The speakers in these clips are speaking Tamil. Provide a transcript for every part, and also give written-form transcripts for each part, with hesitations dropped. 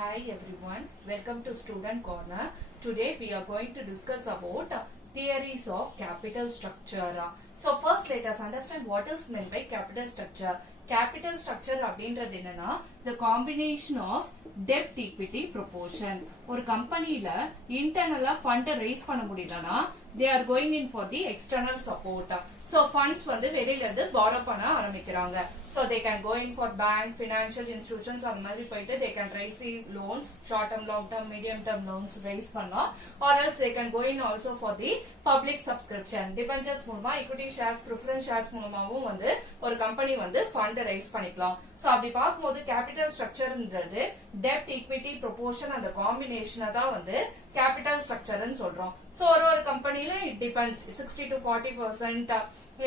Hi everyone, welcome to Student Corner. Today we are going to discuss about theories of capital structure. So first let us understand what is meant by capital structure. Capital structure அப்படின்றது என்னன்னா the combination of debt equity proportion. ஒரு கம்பெனில இன்டர்னலா ஃபண்ட் ரைஸ் பண்ண முடியலனா they are going in for the external support. So funds வந்து வெளியில இருந்து borrow பண்ண ஆரம்பிக்கிறாங்க. So they can go in for bank, financial institutions அந்த மாதிரி போயிட்டு they can raise the loans, short term, long term, medium term loans raise பண்ணலாம். Or else they can go in also for the public subscription. Debentures மூலமா equity shares, preference shares மூலமாவும் வந்து ஒரு கம்பெனி வந்து fund raise பண்ணிக்கலாம். So அப்படி பார்க்கும்போது capital structureன்றது debt, equity, proportion அந்த combination தான் வந்து capital structure ன்னு சொல்றோம். So ஒரு கம்பெனில it depends 60 to 40%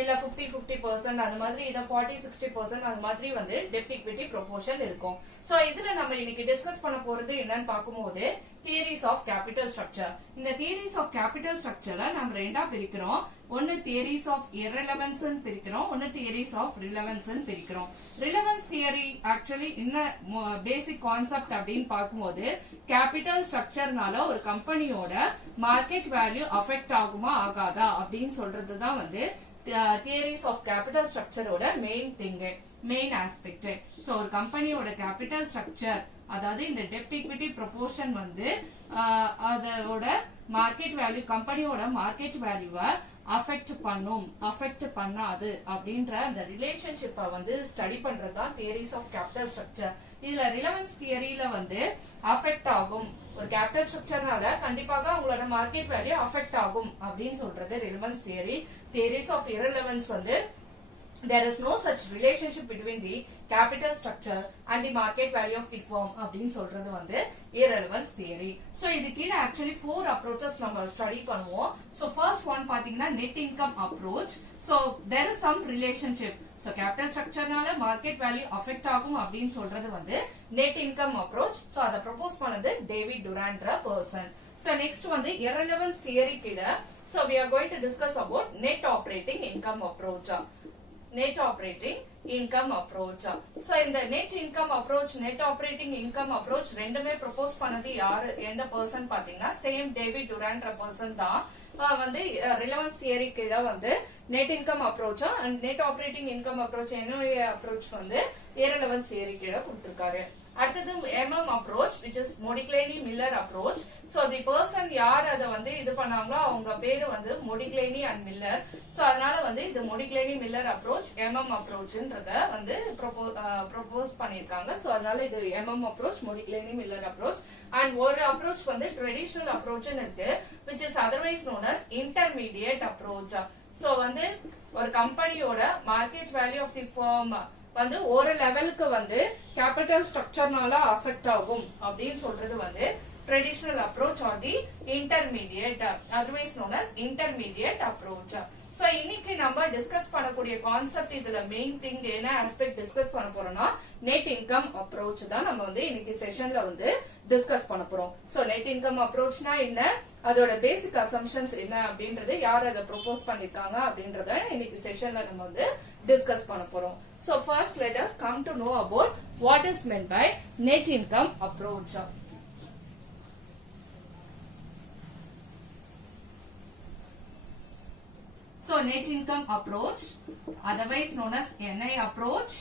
இல்ல 50-50% அந்த மாதிரி இத 40-60% அந்த மாதிரி வந்து debt equity proportion இருக்கும். So இதுல நம்ம இன்னைக்கு டிஸ்கஸ் பண்ண போறது என்னன்னு பாக்கும்போது theories of capital structure. இந்த theories of capital structureல நம்ம ரெண்டா பிரிக்கிறோம். ஒன்னு theories of irrelevance ன்னு பிரிக்கிறோம், ஒன்னு theories of relevance ன்னு பிரிக்கிறோம். Relevance theory actually என்ன basic concept அப்படின்னு பாக்கும்போது capital structureனால ஒரு கம்பெனியோட market value affect ஆகுமா ஆகாதா அப்படின்னு சொல்றதுதான் வந்து theories of capital structure ஓட main aspect. So ஒரு கம்பெனியோட capital structure அதாவது இந்த debt equity proportion வந்து அதோட market value கம்பெனியோட market value affect பண்ணாது அப்படின்ற அந்த ரிலேஷன்ஷிப் வந்து ஸ்டடி பண்றதுதான் theories of capital structure. இதுல ரிலவன்ஸ் தியரியில வந்து அஃபெக்ட் ஆகும் ஒரு கேபிட்டல் ஸ்ட்ரக்சர்னால கண்டிப்பாக அவங்களோட மார்க்கெட் வேல்யூ அஃபெக்ட் ஆகும் அப்படின்னு சொல்றது relevance theory. Theories of irrelevance வந்து there is no such relationship between the capital structure and the market value of the firm அப்படின்னு சொல்றது வந்து irrelevance theory. So இது கீழ actually 4 approaches நம்ம ஸ்டடி பண்ணுவோம். So first one பாத்தீங்கன்னா net income approach. So there is some relationship. So capital structureனால market value affect ஆகும் அப்படின்னு சொல்றது வந்து net income approach. So அத propose பண்ணது டேவிட் டுரான்ட்ற person. So next வந்து irrelevance theory கீழ so we are going to discuss about net operating income approach. Net operating income approach. So இந்த net income approach, net operating income approach ரெண்டுமே propose பண்ணது யாரு எந்த person பாத்தீங்கன்னா சேம் டேவிட் டுரான்ட்ற person தான் வந்து relevance theory கீழ வந்து net income approach and net operating income approach என்னுடைய approach வந்து irrelevance theory கீழ கொடுத்திருக்காரு. அடுத்தது MM approach which is Modigliani Miller approach. So the person யார் அத வந்து இது பண்ணாங்களோ அவங்க பேரு வந்து Modigliani and Miller. So அதனால வந்து இது Modigliani Miller approach MM approachன்றத வந்து propose பண்ணிருக்காங்க. So அதனால இது MM approach Modigliani Miller approach. And ஒரு approach வந்து traditional approach இருக்கு which is otherwise known as intermediate approach. So வந்து ஒரு கம்பெனியோட market value of the firm வந்து ஒரு லெவலுக்கு வந்து கேபிட்டல் ஸ்ட்ரக்சர்னால அஃபெக்ட் ஆகும் அப்படின்னு சொல்றது வந்து traditional approach or the intermediate otherwise known as intermediate approach. So இன்னைக்கு நம்ம டிஸ்கஸ் பண்ணக்கூடிய கான்செப்ட் இதுல மெயின் திங் என்ன ஆஸ்பெக்ட் டிஸ்கஸ் பண்ண போறோம்னா நெட் இன்கம் அப்ரோச் தான் நம்ம வந்து இன்னைக்கு செஷன்ல வந்து டிஸ்கஸ் பண்ண போறோம். சோ நெட் இன்கம் அப்ரோச்னா என்ன, அதோட பேசிக் அசம்ஷன்ஸ் என்ன அப்படின்றது யார் அதை ப்ரொபோஸ் பண்ணிருக்காங்க அப்படின்றத இன்னைக்கு செஷன்ல நம்ம வந்து டிஸ்கஸ் பண்ண போறோம். So first let us come to know about what is meant by net income approach. So net income approach otherwise known as NI approach.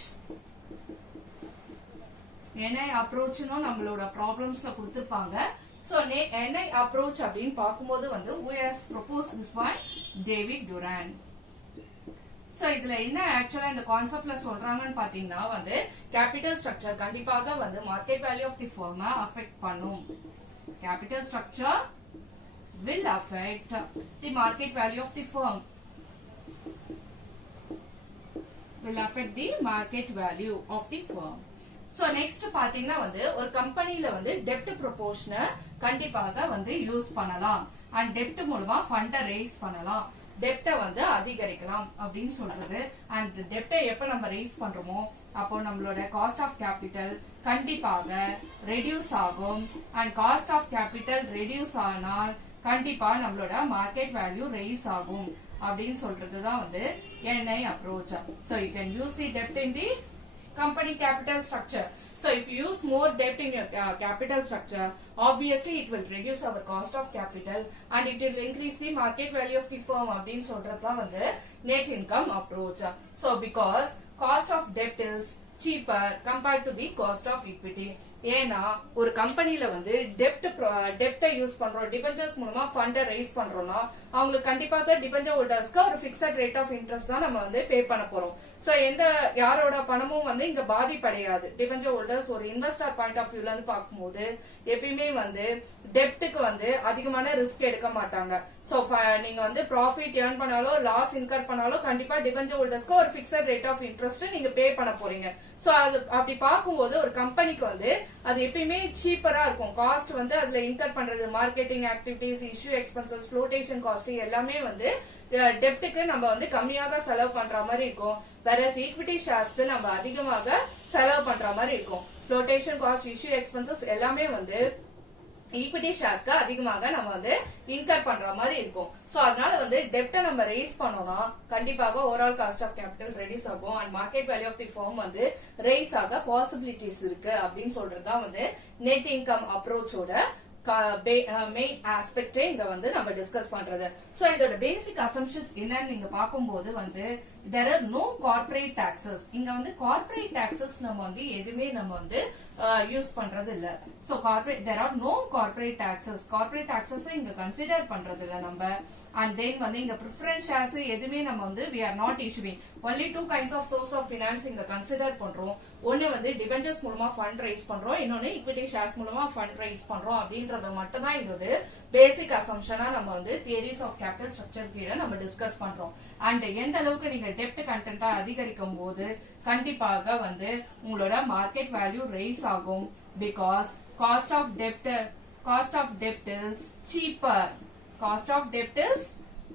NI approach னு நம்மளோட ப்ராப்ளம்ஸ்ல கொடுத்திருப்பாங்க. So NI approach அப்படினு பாக்கும்போது வந்து who has proposed this by David Durand. So இதுல என்ன ஆக்சுவலா இந்த கான்செப்ட்ல சொல்றாங்கன்னு பாத்தீங்கன்னா வந்து கேபிட்டல் ஸ்ட்ரக்சர் கண்டிப்பாக வந்து market value of the firm affect பண்ணும். Capital structure will affect the market value of the firm. Will affect the market value of the firm. So next பாத்தீங்கன்னா வந்து ஒரு கம்பெனில வந்து debt proportion கண்டிப்பாக வந்து யூஸ் பண்ணலாம் and debt மூலமா ஃபண்ட ரைஸ் பண்ணலாம், டெப்ட வந்து அதிகரிக்கலாம் அப்படின்னு சொல்றது. அண்ட் டெப்ட எப்ப நம்ம ரைஸ் பண்றோமோ அப்போ நம்மளோட காஸ்ட் ஆஃப் கேபிட்டல் கண்டிப்பாக ரெடியூஸ் ஆகும். And cost of capital reduce ஆனால் கண்டிப்பா நம்மளோட மார்க்கெட் வேல்யூ ரைஸ் ஆகும் அப்படின்னு சொல்றதுதான் வந்து NI approach. So you can use the debt in the company capital structure. So if you use more debt in your capital structure, obviously it will reduce our cost of capital and it will increase the market value of the firm அப்படின்னு சொல்றதுதான் வந்து net income approach. So because cost of debt is cheaper compared to the cost of equity. ஏன்னா ஒரு கம்பெனில வந்து டெப்ட யூஸ் பண்றோம், டிபெஞ்சர்ஸ் மூலமா ஃபண்ட ரைஸ் பண்றோம்னா அவங்களுக்கு கண்டிப்பாக டிபெஞ்சர் ஹோல்டர்ஸ்க்கு ஒரு பிக்ஸட் ரேட் ஆஃப் இன்ட்ரெஸ்ட் தான் நம்ம வந்து பே பண்ண போறோம். சோ யாரோட பணமும் வந்து இங்க பாதிப்படையாது. டிபெஞ்சர் ஹோல்டர்ஸ் ஒரு இன்வெஸ்டர் பாயிண்ட் ஆஃப் வியூல இருந்து பார்க்கும்போது எப்பயுமே வந்து டெப்டுக்கு வந்து அதிகமான ரிஸ்க் எடுக்க மாட்டாங்க. சோ நீங்க வந்து ப்ராஃபிட் ஏர்ன் பண்ணாலோ லாஸ் இன்கர் பண்ணாலோ கண்டிப்பா டிபெஞ்சர் ஹோல்டர்ஸ்க்கு ஒரு பிக்ஸட் ரேட் ஆஃப் இன்ட்ரெஸ்ட் நீங்க பே பண்ண போறீங்க. சோ அது அப்படி பார்க்கும்போது ஒரு கம்பெனிக்கு வந்து அது எப்பயுமே சீப்பரா இருக்கும். காஸ்ட் வந்து அதுல இன்கர் பண்றது marketing activities, issue expenses, flotation cost எல்லாமே வந்து டெப்டுக்கு நம்ம வந்து கம்மியாக செலவு பண்ற மாதிரி இருக்கும். வேற ஈக்விட்டி ஷேர்ஸ்க்கு நம்ம அதிகமாக செலவு பண்ற மாதிரி இருக்கும். ஃப்ளோட்டேஷன் காஸ்ட், இஷ்யூ எக்ஸ்பென்சஸ் எல்லாமே வந்து ஈக்விட்டி ஷேர்ஸ்க்கு அதிகமாக நம்ம வந்து இன்கர் பண்ற மாதிரி இருக்கும். சோ அதனால வந்து டெப்ட நம்ம ரைஸ் பண்ணோம்னா கண்டிப்பாக overall cost of capital reduce ஆகும் and market value of the firm வந்து ரைஸ் ஆக பாசிபிலிட்டிஸ் இருக்கு அப்படின்னு சொல்றதுதான் வந்து நெட் இன்கம் அப்ரோச்சோட மெயின் ஆஸ்பெக்ட் இங்க வந்து நம்ம டிஸ்கஸ் பண்றது. சோ இதோட பேசிக் அசம்ஷன்ஸ் என்னன்னு நீங்க பார்க்கும்போது வந்து there are no corporate taxes. இங்க வந்து corporate taxes நம்ம வந்து எதுவுமே நம்ம வந்து யூஸ் பண்றது இல்ல. So there are no corporate taxes. corporate taxes இங்க கன்சிடர் பண்றது இல்ல நம்ம. and then வந்து இங்க preference shares எதுவுமே நம்ம வந்து we are not issuing. only two kinds of source of finance இங்க கன்சிடர் பண்றோம். ஒன்னு வந்து டிபெஞ்சர்ஸ் மூலமா ஃபண்ட் ரைஸ் பண்றோம், இன்னொன்னு ஈக்விட்டி ஷேர்ஸ் மூலமா ஃபண்ட் ரைஸ் பண்றோம் அப்படின்றத மட்டும் தான் இங்க வந்து பேசிக் அசம்ஷனா நம்ம வந்து தியரிஸ் ஆஃப் கேபிட்டல் ஸ்ட்ரக்சர் கீழே நம்ம டிஸ்கஸ் பண்றோம். அண்ட் எந்த அளவுக்கு நீங்க டெப்ட் கண்டென்ட்டா அதிகரிக்கும் போது கண்டிப்பாக வந்து உங்களோட மார்க்கெட் வேல்யூ ரைஸ் ஆகும். Because cost of dept is cheaper. Cost of dept is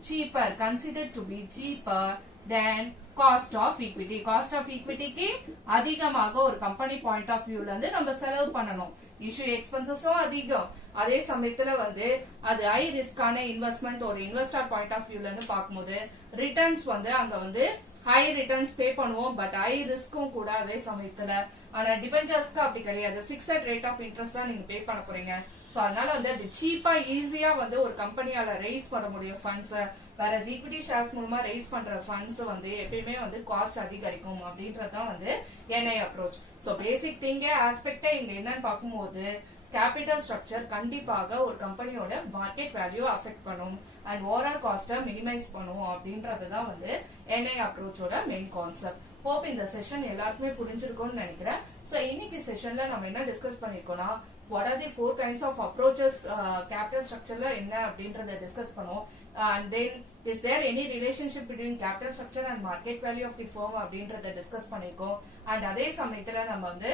cheaper, considered to be cheaper then cost of equity. Cost of ஈக்விட்டிக்கு அதிகமாக ஒரு கம்பெனி பாயிண்ட் ஆஃப் வியூல இருந்து நம்ம செலவு பண்ணணும். இஷ்யூ எக்ஸ்பென்சஸும் அதிகம். அதே சமயத்துல வந்து அது ஹை ரிஸ்கான இன்வெஸ்ட்மெண்ட் ஒரு இன்வெஸ்டர் பாயிண்ட் ஆஃப் வியூல இருந்து பார்க்கும்போது ரிட்டர்ன்ஸ் வந்து அங்க வந்து ஹை ரிட்டர்ன்ஸ் பே பண்ணுவோம், பட் ஹை ரிஸ்க்கும் கூட அதே சமயத்துல. ஆனா டிபெஞ்சர்ஸ்க்கு அப்படி கிடையாது, பிக்ஸட் ரேட் ஆஃப் இன்ட்ரெஸ்ட் தான் நீங்க பே பண்ண போறீங்க. சோ அதனால வந்து அது சீப்பா ஈஸியா வந்து ஒரு கம்பெனியால ரைஸ் பண்ண முடியும் ஃபண்ட்ஸ். வேற ஈக்விட்டி ஷேர்ஸ் மூலமா ரைஸ் பண்ற ஃபண்ட்ஸ் வந்து எப்பயுமே வந்து காஸ்ட் அதிகரிக்கும் அப்படின்றதான் வந்து என்ஐ அப்ரோச். சோ பேசிக் திங்கே ஆஸ்பெக்டே இங்க என்னன்னு பார்க்கும்போது கேபிட்டல் ஸ்ட்ரக்சர் கண்டிப்பாக ஒரு கம்பெனியோட மார்க்கெட் வேல்யூ அஃபெக்ட் பண்ணும் அண்ட் ஓவரால் காஸ்ட மினிமைஸ் பண்ணும் அப்படின்றதுதான் வந்து என்ஐ அப்ரோச்சோட மெயின் கான்செப்ட். ஹோப் இந்த செஷன் எல்லாருக்குமே புரிஞ்சிருக்கும்னு நினைக்கிறேன். சோ இன்னைக்கு செஷன்ல நம்ம என்ன டிஸ்கஸ் பண்ணிருக்கோம்னா what are the four kinds of approaches capital structureல என்ன அப்படின்றத டிஸ்கஸ் பண்ணோம். and then is there any relationship between capital structure and market value of the firm அப்படின்றத டிஸ்கஸ் பண்ணிருக்கோம். அண்ட் அதே சமயத்துல நம்ம வந்து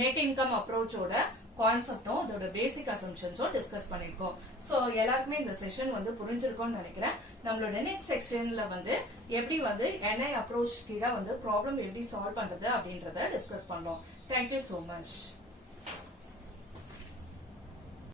நெட் இன்கம் அப்ரோச்சோட கான்செப்டும் அதோட பேசிக் அசம்ஷன்ஸும் டிஸ்கஸ் பண்ணிருக்கோம். சோ எல்லாருக்குமே இந்த செஷன் வந்து புரிஞ்சிருக்கும்னு நினைக்கிறேன். நம்மளோட நெக்ஸ்ட் செக்ஷன்ல வந்து எப்படி வந்து என்ஐ அப்ரோச் கீழே வந்து ப்ராப்ளம் எப்படி சால்வ் பண்றது அப்படின்றத டிஸ்கஸ் பண்ணோம். Thank you so much.